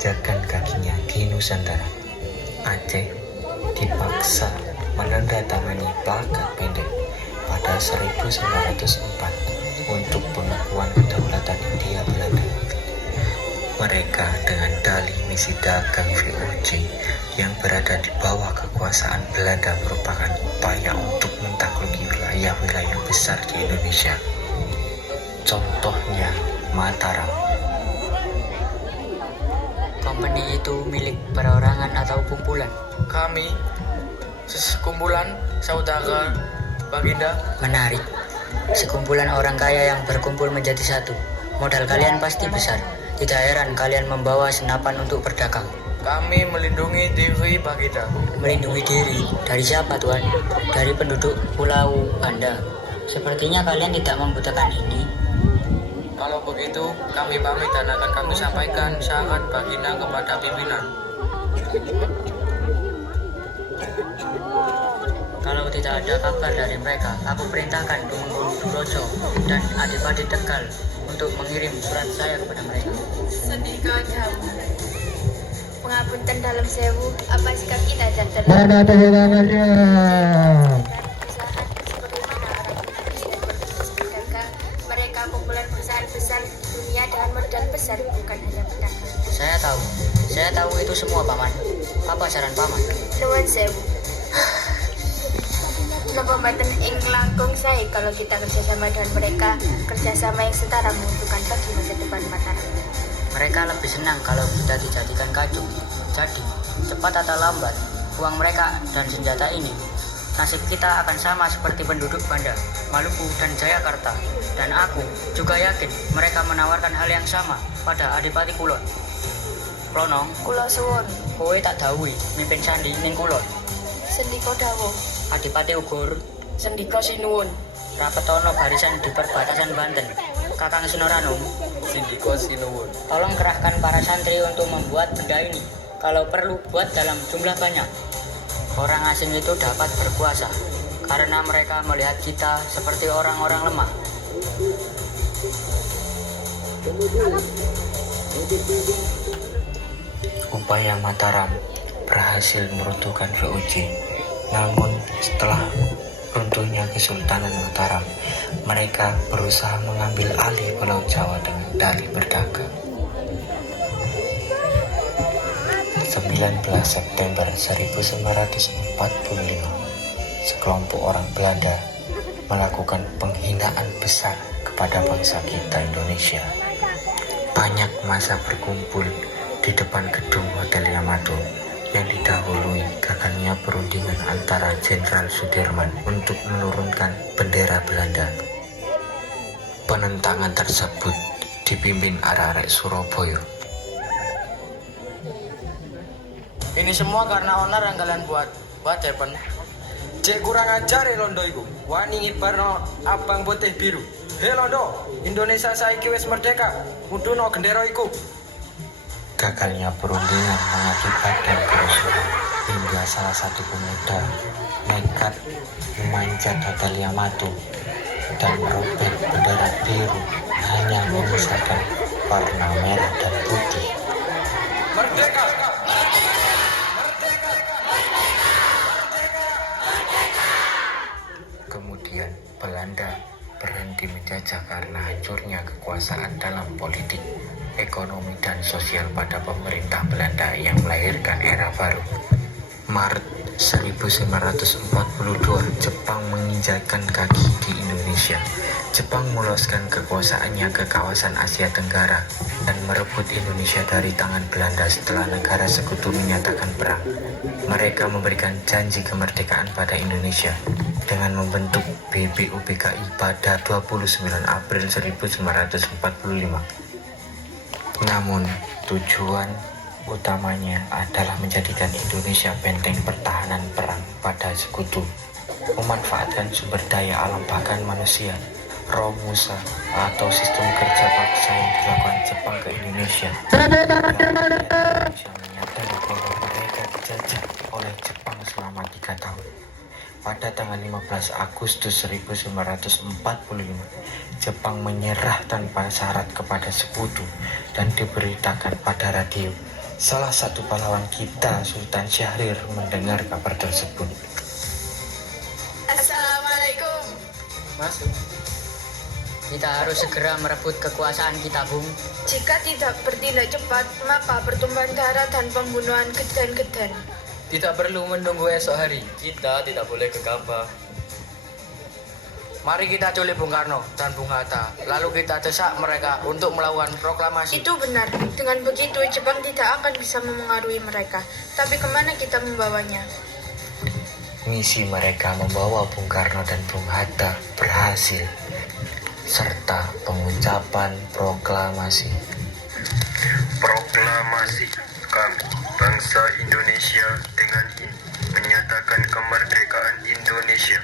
menginjakkan kakinya di Nusantara, Aceh dipaksa menandatangani Plakat Pendek pada 1904 untuk pengakuan kedaulatan Hindia Belanda. Mereka dengan dalih misi dagang VOC yang berada di bawah kekuasaan Belanda merupakan upaya untuk menaklukki wilayah-wilayah besar di Indonesia. Contohnya Mataram. Company itu milik perorangan atau kumpulan? Kami sekumpulan saudara Baginda. Menarik. Sekumpulan orang kaya yang berkumpul menjadi satu. Modal kalian pasti besar. Tidak heran kalian membawa senapan untuk berdagang. Kami melindungi diri Baginda. Melindungi diri? Dari siapa, Tuan? Dari penduduk Pulau Banda. Sepertinya kalian tidak membutuhkan ini. Kalau begitu, kami pamit dan akan kami sampaikan syarat Baginda kepada pimpinan. Kalau tidak ada kabar dari mereka, aku perintahkan Tumenggung Duloso dan Adipati Tegal untuk mengirim surat saya kepada mereka. Sedika jamu. Pengapunten dalam sewu, apa sikap kita dan Mana tegangannya? Mereka kumpulan perusahaan besar di dunia dengan modal besar, bukan hanya pedagang. Saya tahu itu semua, Paman. Apa saran Paman? Nuwun sewu. Napa mboten ing langkung saya kalau kita kerjasama dengan mereka, kerjasama yang setara menguntungkan bagi masa depan Mataram. Mereka lebih senang kalau kita dijadikan kacung. Jadi, cepat atau lambat, uang mereka dan senjata ini, nasib kita akan sama seperti penduduk Banda, Maluku, dan Jayakarta. Dan aku juga yakin mereka menawarkan hal yang sama pada Adipati Kulon. Plonong, Kula suwun, kowe tak dawuhi mimpin sandi ning kulon. sendika dawuh, Adipati Ugur, sendika sinuwun. rapetono barisan di perbatasan Banten. Kakang Sinoranum, Sindiko Sinuwun. tolong kerahkan para santri untuk membuat benda ini. Kalau perlu buat dalam jumlah banyak. Orang asing itu dapat berkuasa karena mereka melihat kita seperti orang-orang lemah. Upaya Mataram berhasil meruntuhkan VOC. Namun setelah runtuhnya Kesultanan Mataram, mereka berusaha mengambil alih Pulau Jawa dengan dalih berdagang. 19 September 1945, sekelompok orang Belanda melakukan penghinaan besar kepada bangsa kita Indonesia. Banyak massa berkumpul di depan gedung Hotel Yamato yang didahului gagalnya perundingan antara Jenderal Sudirman untuk menurunkan bendera Belanda. Penentangan tersebut dipimpin arek-arek Surabaya. Ini semua karena onar yang kalian buat Depen. Cek kurang ajar Londo iku. Wani ngibarno abang putih biru. Hei Londo, Indonesia saiki wis merdeka. Kuduno gendera iku. Gagalnya perundingan mengakibatkan kerusuhan hingga salah satu pemuda nekat memanjat Hotel Yamato dan merobek bendera biru hanya menyisakan warna merah dan putih. Merdeka! Kemudian Belanda berhenti menjajah karena hancurnya kekuasaan dalam politik, ekonomi, dan sosial pada pemerintah Belanda yang melahirkan era baru. Maret 1942, Jepang menginjakkan kaki di Indonesia. Jepang meloloskan kekuasaannya ke kawasan Asia Tenggara dan merebut Indonesia dari tangan Belanda setelah negara sekutu menyatakan perang. Mereka memberikan janji kemerdekaan pada Indonesia dengan membentuk BBUPKI pada 29 April 1945. Namun, tujuan utamanya adalah menjadikan Indonesia benteng pertahanan perang pada sekutu, memanfaatkan sumber daya alam bahkan manusia, Romusa atau sistem kerja paksa yang dilakukan Jepang ke Indonesia. Indonesia menyadari bahwa mereka dijajah oleh Jepang selama 3 tahun. Pada tanggal 15 Agustus 1945, Jepang menyerah tanpa syarat kepada sekutu dan diberitakan pada radio Salah satu pahlawan kita, Sultan Syahrir, mendengar kabar tersebut. Assalamualaikum. Masuk. Kita harus segera merebut kekuasaan kita, Bung. Jika tidak bertindak cepat, maka pertumpahan darah dan pembunuhan gedan-gedan. Tidak perlu menunggu esok hari. Kita tidak boleh gegabah. Mari kita culik Bung Karno dan Bung Hatta. Lalu kita desak mereka untuk melakukan proklamasi. Itu benar. Dengan begitu, Jepang tidak akan bisa memengaruhi mereka. Tapi kemana kita membawanya? Misi mereka membawa Bung Karno dan Bung Hatta berhasil, serta pengucapan proklamasi. Proklamasi kami, bangsa Indonesia dengan ini menyatakan kemerdekaan Indonesia.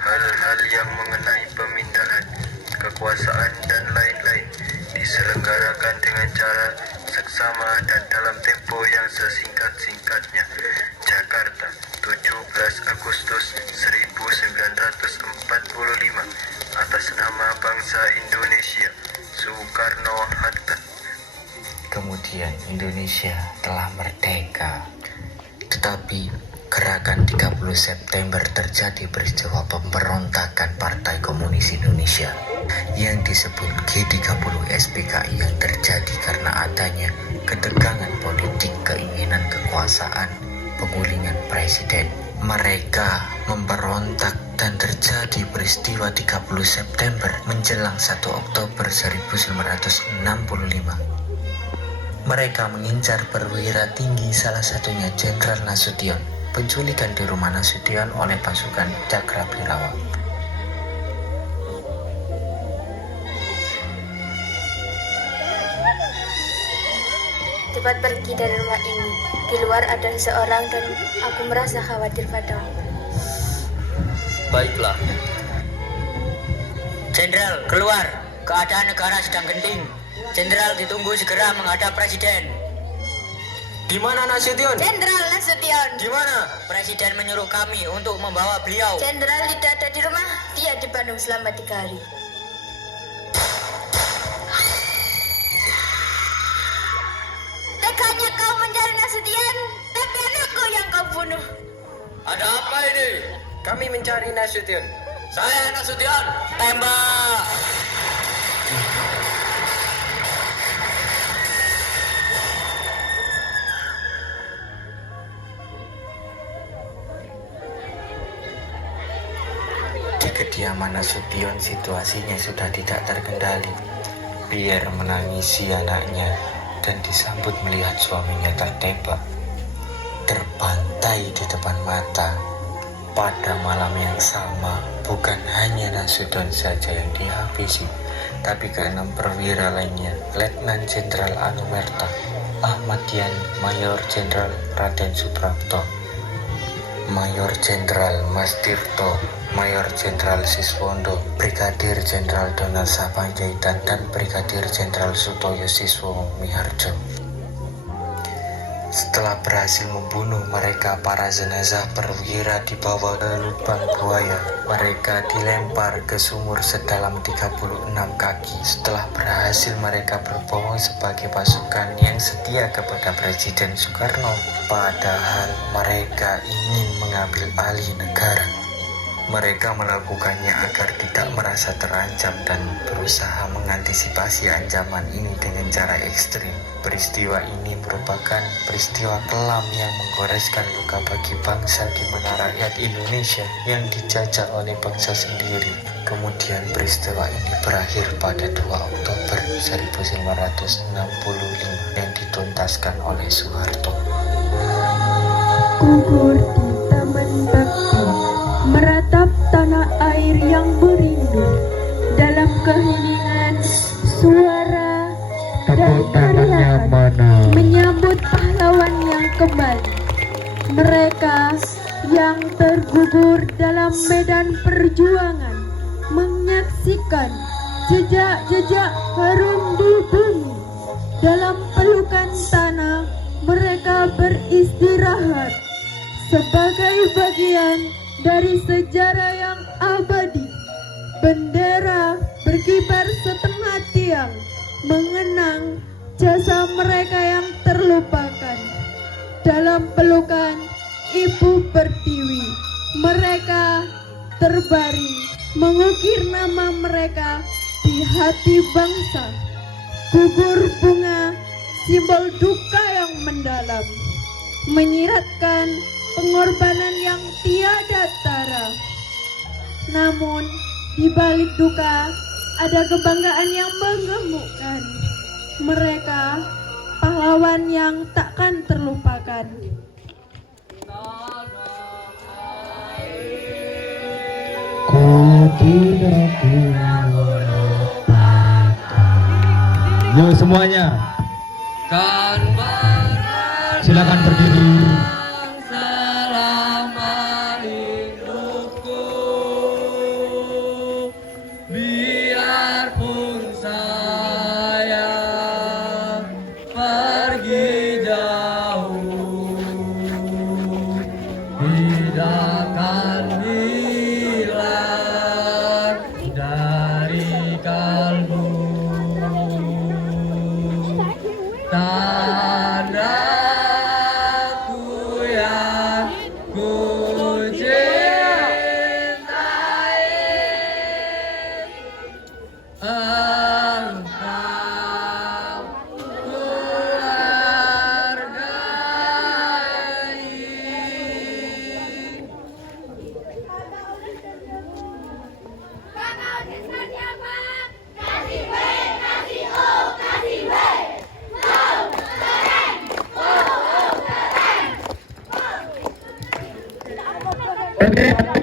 Hal-hal yang mengenai pemindahan kekuasaan dan lain-lain diselenggarakan dengan cara seksama dan dalam tempo yang sesingkat-singkatnya. Jakarta, 17 Agustus 1945, atas nama bangsa Indonesia, Soekarno-Hatta. Kemudian Indonesia telah merdeka. Tetapi gerakan 30 September terjadi peristiwa pemberontakan Partai Komunis Indonesia yang disebut G30 SPKI yang terjadi karena adanya ketegangan politik, keinginan kekuasaan, penggulingan presiden. Mereka memberontak dan terjadi peristiwa 30 September menjelang 1 Oktober 1965. Mereka mengincar perwira tinggi, salah satunya Jenderal Nasution. Penculikan di rumah Nasution oleh pasukan Cakrabirawa. Cepat pergi dari rumah ini. Di luar ada seorang dan aku merasa khawatir padamu. Baiklah. Jenderal, keluar. Keadaan negara sedang genting. Jenderal ditunggu segera menghadap presiden. Di mana Nasution? Jenderal Nasution. Di mana? Presiden menyuruh kami untuk membawa beliau. Jenderal tidak ada di rumah. Dia di Bandung selama 3 hari. Teganya kau mencari Nasution, tapi anakku yang kau bunuh. Ada apa ini? Kami mencari Nasution. Saya Nasution. Tembak! Di kediaman Nasution situasinya sudah tidak terkendali. Pierre menangisi anaknya dan disambut melihat suaminya tertembak, terbantai di depan mata. Pada malam yang sama, bukan hanya Nasution saja yang dihabisi, tapi ke-6 perwira lainnya, Letnan Jenderal Anumerta, Ahmad Yani, Mayor Jenderal Raden Suprapto, Mayor Jenderal Mas Tirto, Mayor Jenderal Siswondo, Brigadir Jenderal Donald Sapanjaitan, dan Brigadir Jenderal Sutoyo Siswo Miharjo. Setelah berhasil membunuh mereka, para jenazah perwira dibawa ke lubang buaya. Mereka dilempar ke sumur sedalam 36 kaki. Setelah berhasil, mereka berbohong sebagai pasukan yang setia kepada Presiden Soekarno. Padahal mereka ingin mengambil alih negara. Mereka melakukannya agar tidak merasa terancam dan berusaha mengantisipasi ancaman ini dengan cara ekstrim. Peristiwa ini merupakan peristiwa kelam yang menggoreskan luka bagi bangsa di mana rakyat Indonesia yang dijajah oleh bangsa sendiri. Kemudian peristiwa ini berakhir pada 2 Oktober 1965 yang dituntaskan oleh Soeharto. Gugur di taman bakti, meratap tanah air yang merindu. Dalam keheningan suara dan tarian menyambut pahlawan yang kembali. Mereka yang tergugur dalam medan perjuangan menyaksikan jejak-jejak harum di bumi. Dalam pelukan tanah mereka beristirahat sebagai bagian dari sejarah yang abadi. Bendera berkibar setengah tiang mengenang jasa mereka yang terlupakan. Dalam pelukan Ibu Pertiwi, mereka terbaring mengukir nama mereka di hati bangsa. Gugur bunga, simbol duka yang mendalam, menyiratkan pengorbanan yang tiada tara. Namun di balik duka ada kebanggaan yang menggemukkan. Mereka pahlawan yang takkan terlupakan. Yo semuanya, silakan berdiri. Biarpun saya pergi jauh, tidak akan hilang dari kalbu. Tandaku yang ku cintai, engkau ku hargai. Oke.